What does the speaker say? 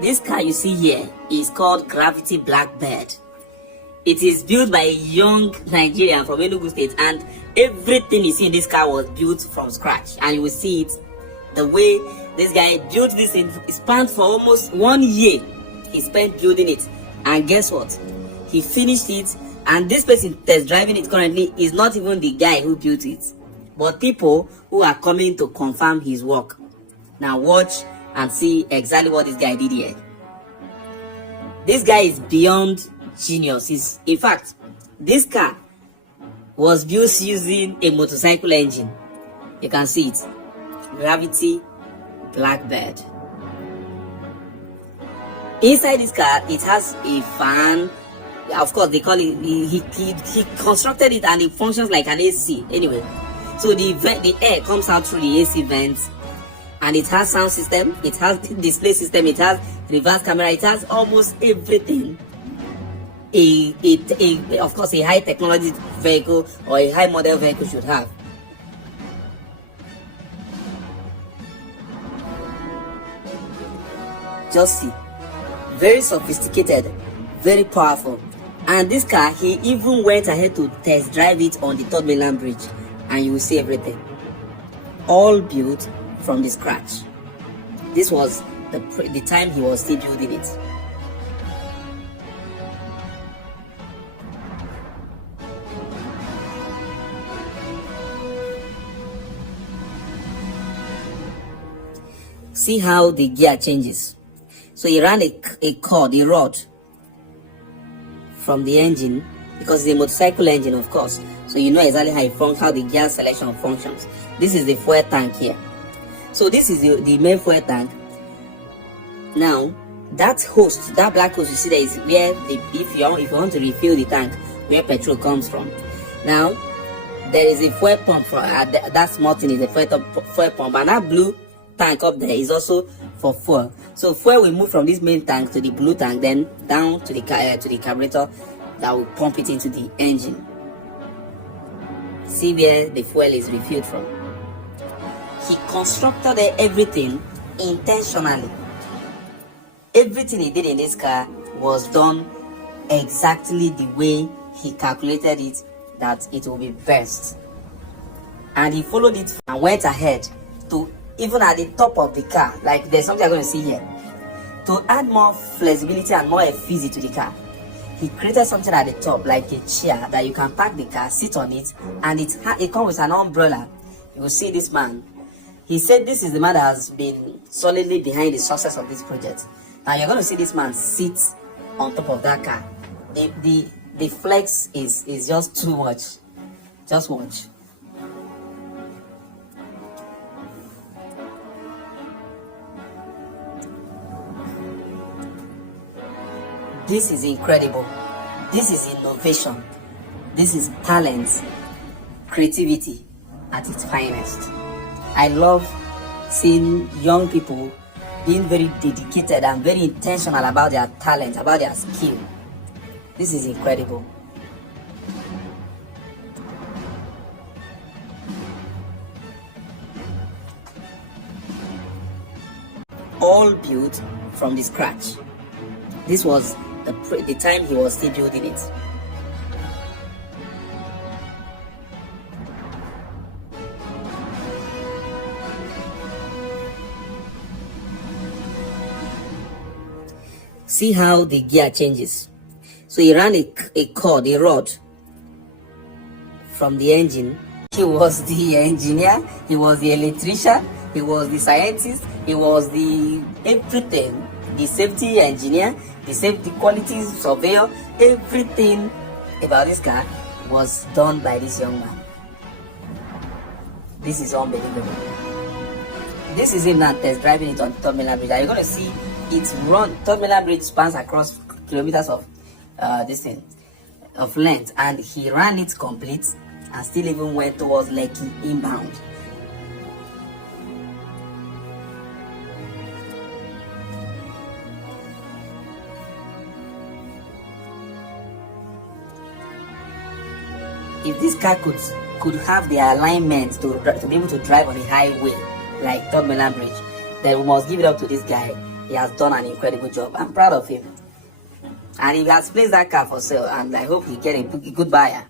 This car you see here is called Gravity Blackbird. It is built by a young Nigerian from Enugu State, and everything you see in this car was built from scratch. And you will see it, the way this guy built this in span for almost 1 year. He spent building it, and guess what? He finished it, and this person test driving it currently is not even the guy who built it, but people who are coming to confirm his work. Now watch and see exactly what this guy did here. This guy is beyond genius. In fact, this car was built using a motorcycle engine. You can see it. Gravity Blackbird. Inside this car, it has a fan. Of course, they call it. He constructed it, and it functions like an AC. Anyway, so the air comes out through the AC vents, and it has sound system. It has display system. It has reverse camera. It has almost everything. Of course, a high technology vehicle or a high model vehicle should have. Just see, very sophisticated, very powerful. And this car, he even went ahead to test drive it on the Third Mainland Bridge, and you will see everything, all built from the scratch. This was the time he was still building it. See how the gear changes. So he ran a rod from the engine, because it's a motorcycle engine, of course. So you know exactly how the gear selection functions. This is the fuel tank here. So this is the main fuel tank. Now that hose, that black hose you see there, is where if you want to refill the tank, where petrol comes from. Now there is a fuel pump for that small thing is a fuel pump, and that blue tank up there is also for fuel. So fuel will move from this main tank to the blue tank, then down to the carburetor that will pump it into the engine. See where the fuel is refilled from. He constructed everything intentionally. Everything he did in this car was done exactly the way he calculated it, that it will be best. And he followed it and went ahead to, even at the top of the car, like there's something I'm going to see here, to add more flexibility and more efficiency to the car. He created something at the top, like a chair that you can park the car, sit on it, and it comes with an umbrella. You will see this man. He said this is the man that has been solidly behind the success of this project. Now you're going to see this man sit on top of that car. The flex is just too much. Just watch. This is incredible. This is innovation. This is talent, creativity at its finest. I love seeing young people being very dedicated and very intentional about their talent, about their skill. This is incredible. All built from the scratch. This was the time he was still building it. See how the gear changes. So he ran a rod from the engine. He was the engineer, he was the electrician, he was the scientist, he was the everything, the safety engineer, the safety quality surveyor. Everything about this car was done by this young man. This is unbelievable. This is him now test driving it on Third Mainland Bridge. You're going to see it run. Third Mainland Bridge spans across kilometers of of length, and he ran it complete and still even went towards Lekki inbound. If this car could have the alignment to be able to drive on a highway like Third Mainland Bridge, then we must give it up to this guy. He has done an incredible job. I'm proud of him. And he has placed that car for sale, and I hope he get a good buyer.